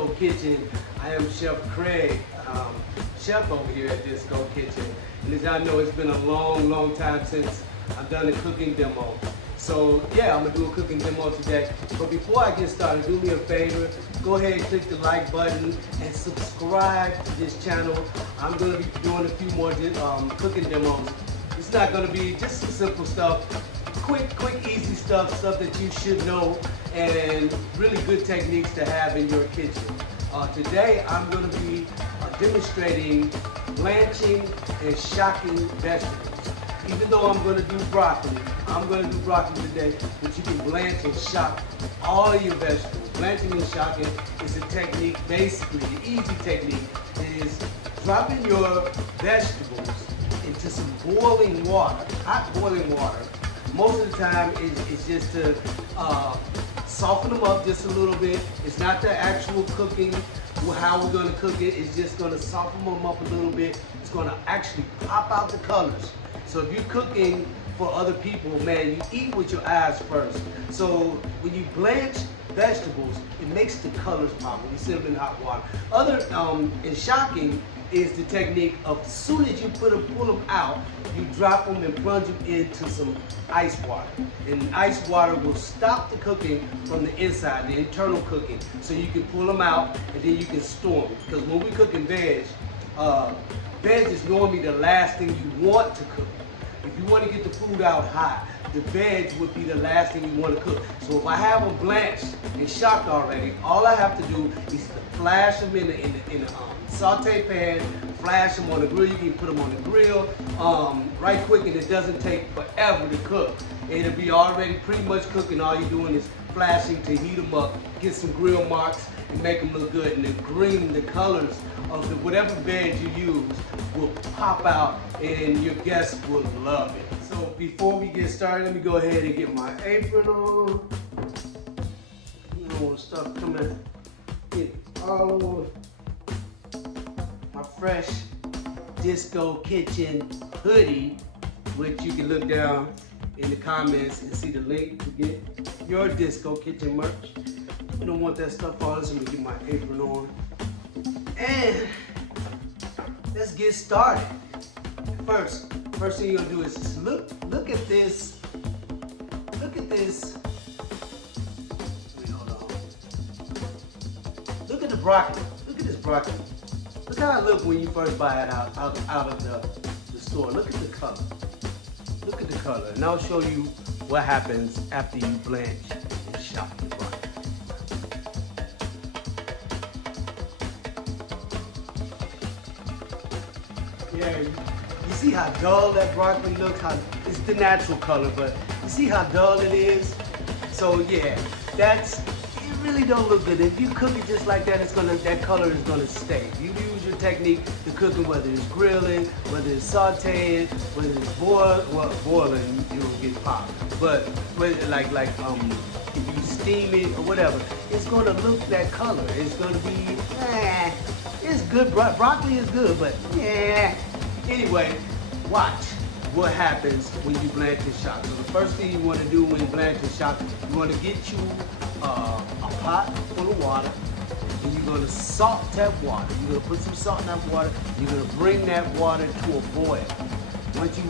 Disco Kitchen. I am Chef Craig, chef over here at Disco Kitchen. And as y'all know, it's been a long time since I've done a cooking demo. So yeah, I'm gonna do a cooking demo today. But before I get started, do me a favor, go ahead and click the like button and subscribe to this channel. I'm gonna be doing a few more cooking demos. It's not gonna be just some simple stuff, quick, easy stuff that you should know, and really good techniques to have in your kitchen. Today I'm going to be demonstrating blanching and shocking vegetables. Even though I'm going to do broccoli, today, but you can blanch and shock all of your vegetables. Blanching and shocking is a technique, basically, the easy technique is dropping your vegetables into some boiling water, hot boiling water. Most of the time it's just to soften them up just a little bit. It's not the actual cooking, how we're gonna cook it. It's just gonna soften them up a little bit. It's gonna actually pop out the colors. So if you're cooking for other people, man, you eat with your eyes first. So when you blanch vegetables, it makes the colors pop when you sit them in hot water. And shocking is the technique of as soon as you pull them out, you drop them and plunge them into some ice water. And ice water will stop the cooking from the inside, the internal cooking. So you can pull them out and then you can store them. Because when we're cooking veg is normally the last thing you want to cook. If you want to get the food out hot, the veg would be the last thing you want to cook. So if I have them blanched and shocked already, all I have to do is to flash them in the saute pan, flash them on the grill. You can put them on the grill right quick, and it doesn't take forever to cook. It'll be already pretty much cooking. All you're doing is flashing to heat them up, get some grill marks, and make them look good. And the green, the colors of whatever veg you use will pop out, and your guests will love it. So before we get started, let me go ahead and get my apron on. You don't want stuff coming get all over my fresh Disco Kitchen hoodie, which you can look down in the comments and see the link to get your Disco Kitchen merch. You don't want that stuff on, so let me get my apron on. And let's get started. First thing you're gonna do is just look at this. Look at this. Wait, hold on. Look at the broccoli. Look at this broccoli. Look how it looks when you first buy it out of the store. Look at the color. Look at the color. And I'll show you what happens after you blanch and shock the broccoli. Yeah, you see how dull that broccoli looks? It's the natural color, but you see how dull it is? So yeah, it really don't look good. If you cook it just like that, that color is gonna stay. If you use your technique to cooking, whether it's grilling, whether it's sauteing, whether it's boiling, you'll get popped. But if you steam it or whatever, it's gonna look that color. It's gonna be, it's good. Broccoli is good, but yeah. Anyway, watch what happens when you blanch and shock. So the first thing you want to do when you blanch and shock, you want to get you a pot full of water, and you're going to salt that water. You're going to put some salt in that water. You're going to bring that water to a boil.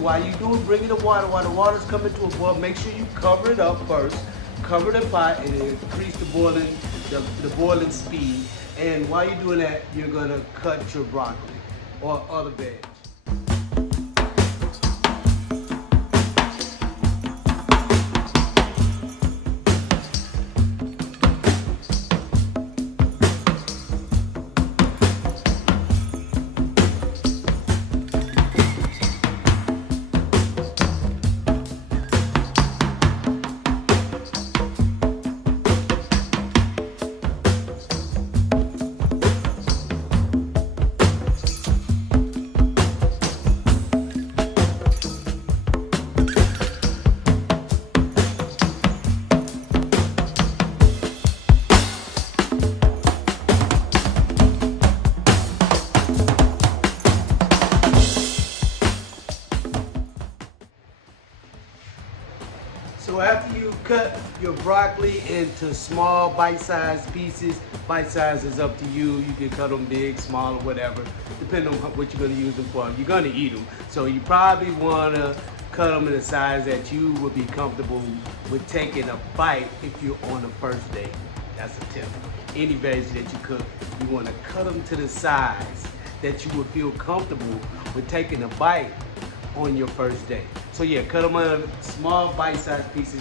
While you're bringing the water, while the water's coming to a boil, make sure you cover it up first. Cover the pot and increase the boiling speed. And while you're doing that, you're going to cut your broccoli or other veg. cut your broccoli into small bite-sized pieces. Bite size is up to you. You can cut them big, small, or whatever, depending on what you're gonna use them for. You're gonna eat them. So you probably wanna cut them in a size that you would be comfortable with taking a bite if you're on a first date. That's a tip. Any veggie that you cook, you wanna cut them to the size that you would feel comfortable with taking a bite on your first date. So yeah, cut them in small bite-sized pieces.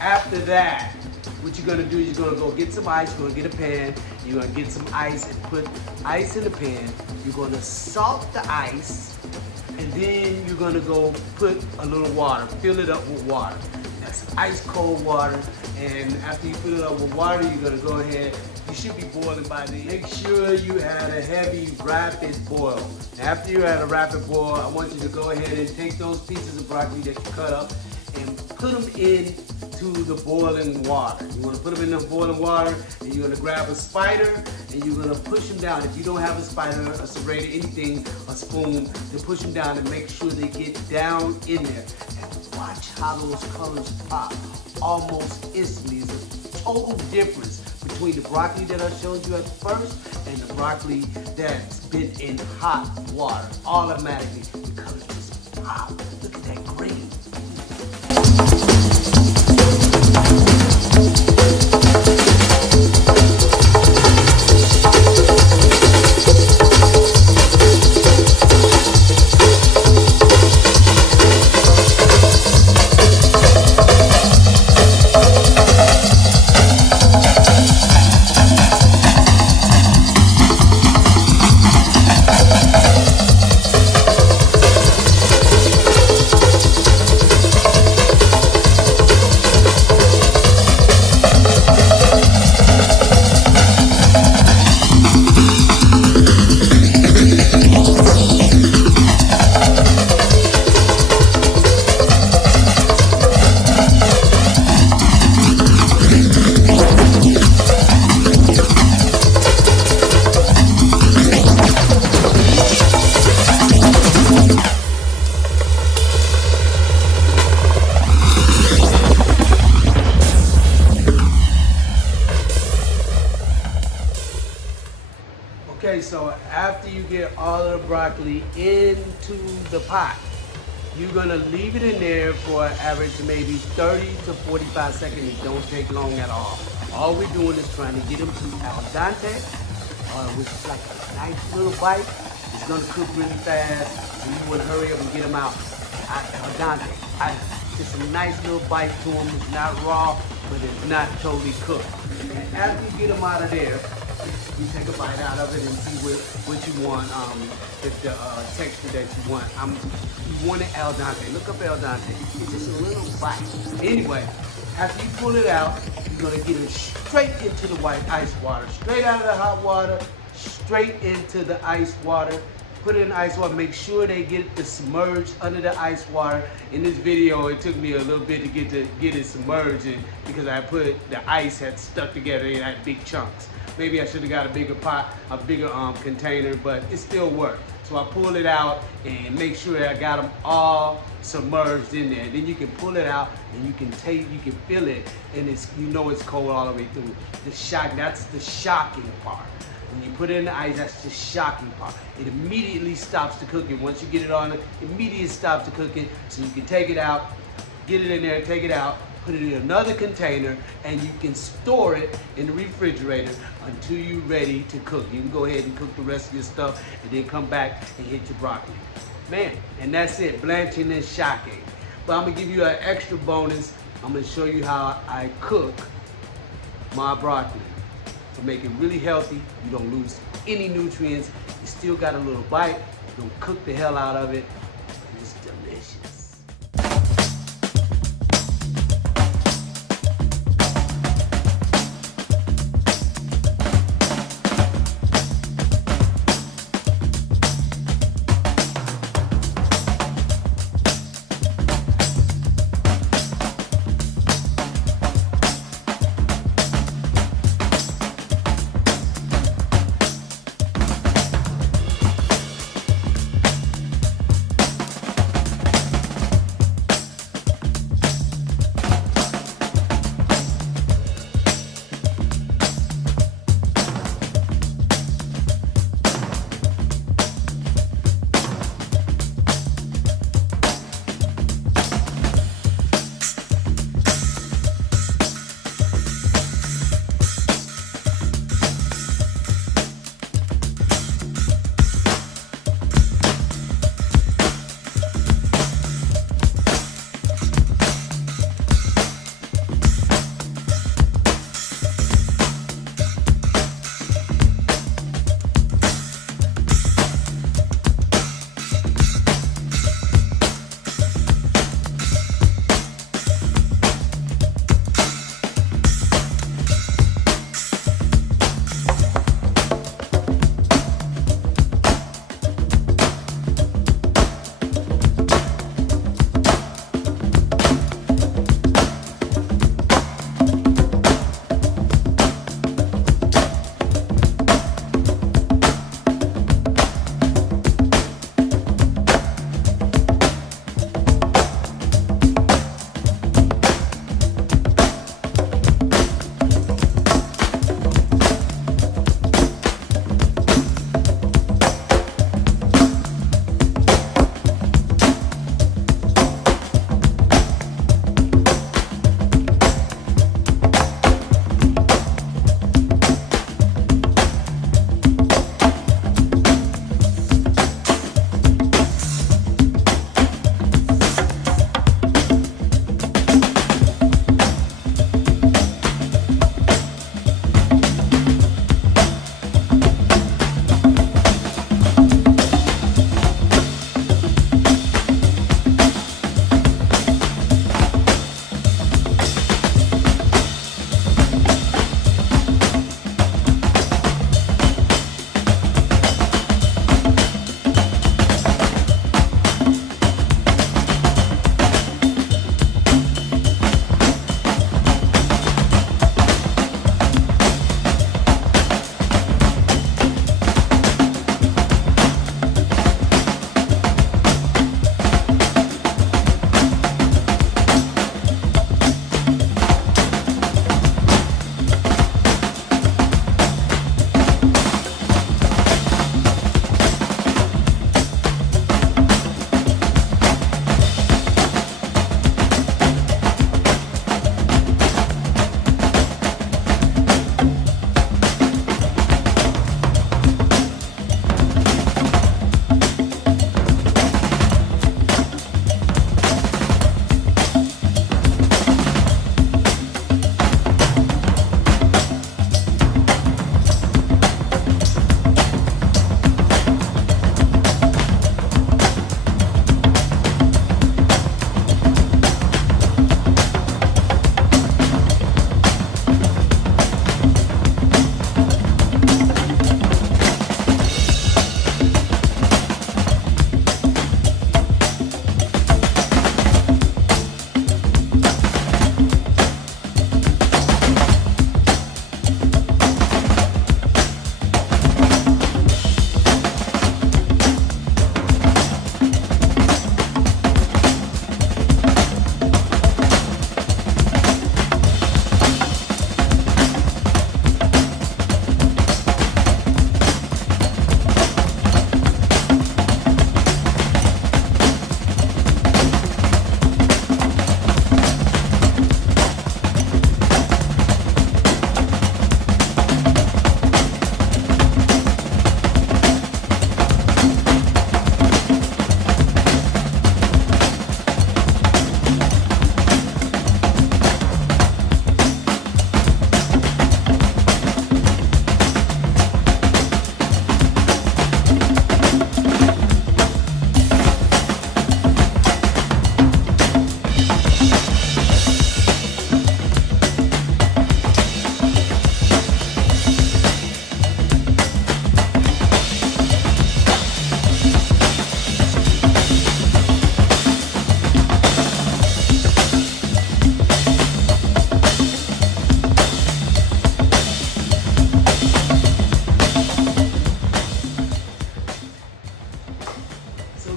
After that, what you're gonna do is you're gonna go get some ice, you're gonna get a pan, you're gonna get some ice and put ice in the pan. You're gonna salt the ice, and then you're gonna go put a little water, fill it up with water. That's ice cold water, and after you fill it up with water, you're gonna go ahead, you should be boiling by then. Make sure you add a heavy, rapid boil. After you add a rapid boil, I want you to go ahead and take those pieces of broccoli that you cut up and put them into the boiling water. You want to put them in the boiling water, and you're going to grab a spider and you're going to push them down. If you don't have a spider, a serrator, anything, a spoon, to push them down and make sure they get down in there. And watch how those colors pop almost instantly. It's a total difference between the broccoli that I showed you at first and the broccoli that's been in hot water. Automatically, the colors just pop. Look at that green. Okay, so after you get all of the broccoli into the pot, you're gonna leave it in there for an average maybe 30 to 45 seconds. It don't take long at all. All we're doing is trying to get them to al dente, which is like a nice little bite. It's gonna cook really fast, and you wanna hurry up and get them out al dente. Just a nice little bite to them. It's not raw, but it's not totally cooked. And after you get them out of there, you take a bite out of it and see what you want, if the texture that you want. You want it al dente. Look up al dente. It's just a little bite. Anyway, after you pull it out, you're gonna get it straight into the white ice water. Straight out of the hot water, straight into the ice water. Put it in ice water. Make sure they get it submerged under the ice water. In this video, it took me a little bit to get it submerged because the ice had stuck together in that big chunks. Maybe I should have got a bigger pot, a bigger container, but it still worked. So I pull it out and make sure I got them all submerged in there. Then you can pull it out and you can taste, you can feel it, and you know it's cold all the way through. That's the shocking part. When you put it in the ice, that's the shocking part. It immediately stops the cooking. Once you get it on, it immediately stops the cooking. So you can take it out, get it in there, take it out, put it in another container, and you can store it in the refrigerator until you're ready to cook. You can go ahead and cook the rest of your stuff and then come back and hit your broccoli. Man, and that's it, blanching and shocking. But I'm gonna give you an extra bonus. I'm gonna show you how I cook my broccoli to make it really healthy. You don't lose any nutrients. You still got a little bite. You don't cook the hell out of it. It's delicious.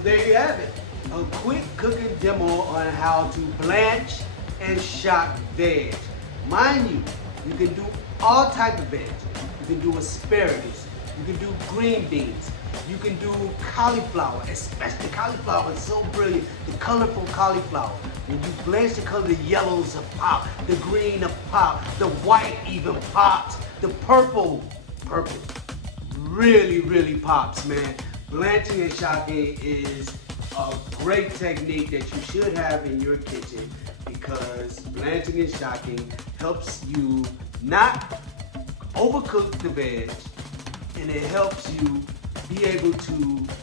there you have it. A quick cooking demo on how to blanch and shock veg. Mind you, you can do all type of veg. You can do asparagus. You can do green beans. You can do cauliflower, especially cauliflower is so brilliant. The colorful cauliflower. When you blanch the color, the yellows will pop, the green will pop, the white even pops, the purple really pops, man. Blanching and shocking is a great technique that you should have in your kitchen because blanching and shocking helps you not overcook the veg, and it helps you be able to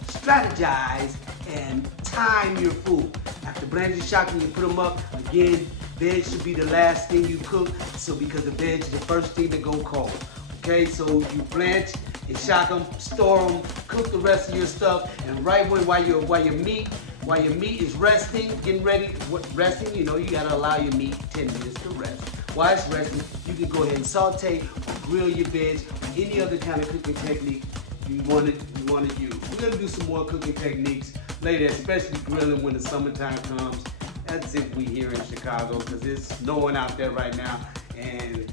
strategize and time your food. After blanching and shocking, you put them up. Again, veg should be the last thing you cook, so because the veg is the first thing to go cold. Okay, so you blanch and shock them, store them, cook the rest of your stuff, and right while your meat is resting, getting ready, resting, you know, you gotta allow your meat 10 minutes to rest. While it's resting, you can go ahead and saute or grill your veg or any other kind of cooking technique you want to use. We're gonna do some more cooking techniques later, especially grilling when the summertime comes. That's if we here in Chicago, because it's snowing out there right now, and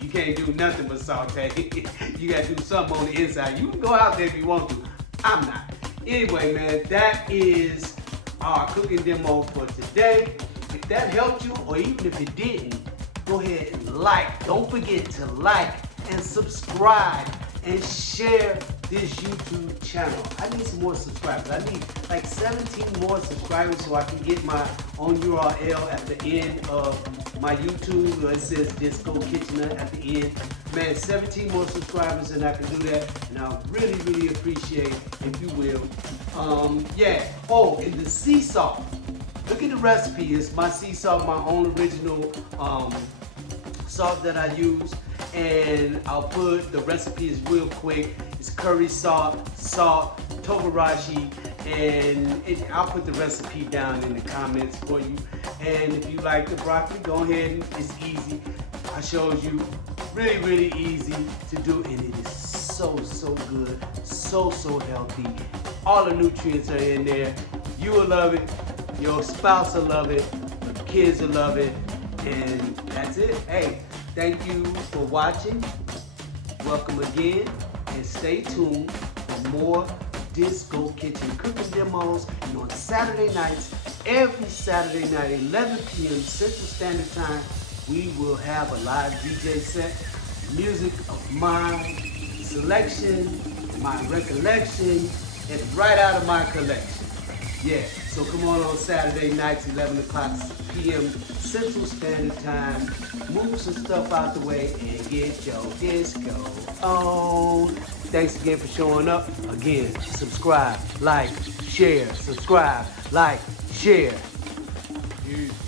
you can't do nothing but saute. You gotta do something on the inside. You can go out there if you want to. I'm not. Anyway, man, that is our cooking demo for today. If that helped you, or even if it didn't, go ahead and like. Don't forget to like and subscribe and share this YouTube channel. I need some more subscribers. I need like 17 more subscribers so I can get my own URL at the end of my YouTube where it says Disco Kitchener at the end. Man, 17 more subscribers and I can do that. And I really appreciate if you will. Yeah. Oh, and the sea salt. Look at the recipe. It's my sea salt, my own original salt that I use. And I'll put the recipe is real quick. It's curry salt, togarashi, and I'll put the recipe down in the comments for you. And if you like the broccoli, go ahead and it's easy. I showed you really easy to do, and it is so good, so healthy. All the nutrients are in there. You will love it. Your spouse will love it. Kids will love it. And that's it. Hey, thank you for watching. Welcome again, and stay tuned for more Disco Kitchen cooking demos. And on Saturday nights, every Saturday night, 11 p.m. Central Standard Time, we will have a live DJ set, music of my selection, my recollection, and right out of my collection. Yeah, so come on Saturday nights, 11 o'clock p.m. Central Standard Time. Move some stuff out the way and get your disco on. Thanks again for showing up. Again, subscribe, like, share. Subscribe, like, share. Peace.